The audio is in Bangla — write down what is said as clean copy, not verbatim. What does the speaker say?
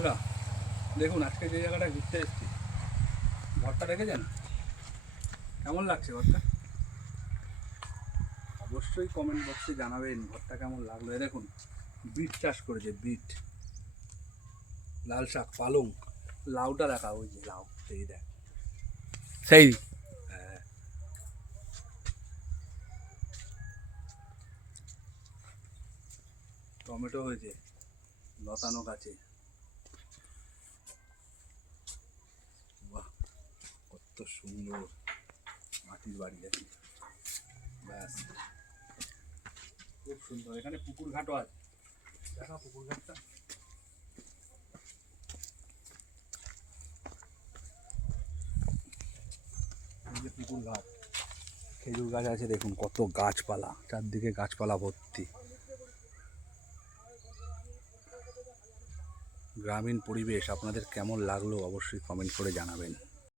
বন্ধুরা দেখুন আজকে যে জায়গাটা ঘুরতে এসেছি, ঘরটা দেখেছেন কেমন লাগছে? ঘরটা অবশ্যই কমেন্ট বক্সে জানাবেন ঘরটা কেমন লাগলো। দেখুন বিট চাষ করেছে, বিট, লাল শাক, পালং, লাউটা রাখা, ওই যে লাউ, এই দেখ সেই, হ্যাঁ টমেটো হয়েছে লতানো গাছে। বাহ কত সুন্দর মাটির বাড়ি আছে, ব্যাস খুব সুন্দর। এখানে পুকুর ঘাটও আছে, দেখা পুকুর ঘাটটা। এই যে পুকুর ঘাট, খেজুর গাছ আছে, দেখুন কত গাছপালা, চারদিকে গাছপালা ভর্তি। গ্রামীণ পরিবেশ আপনাদের কেমন লাগলো অবশ্যই কমেন্ট করে জানাবেন।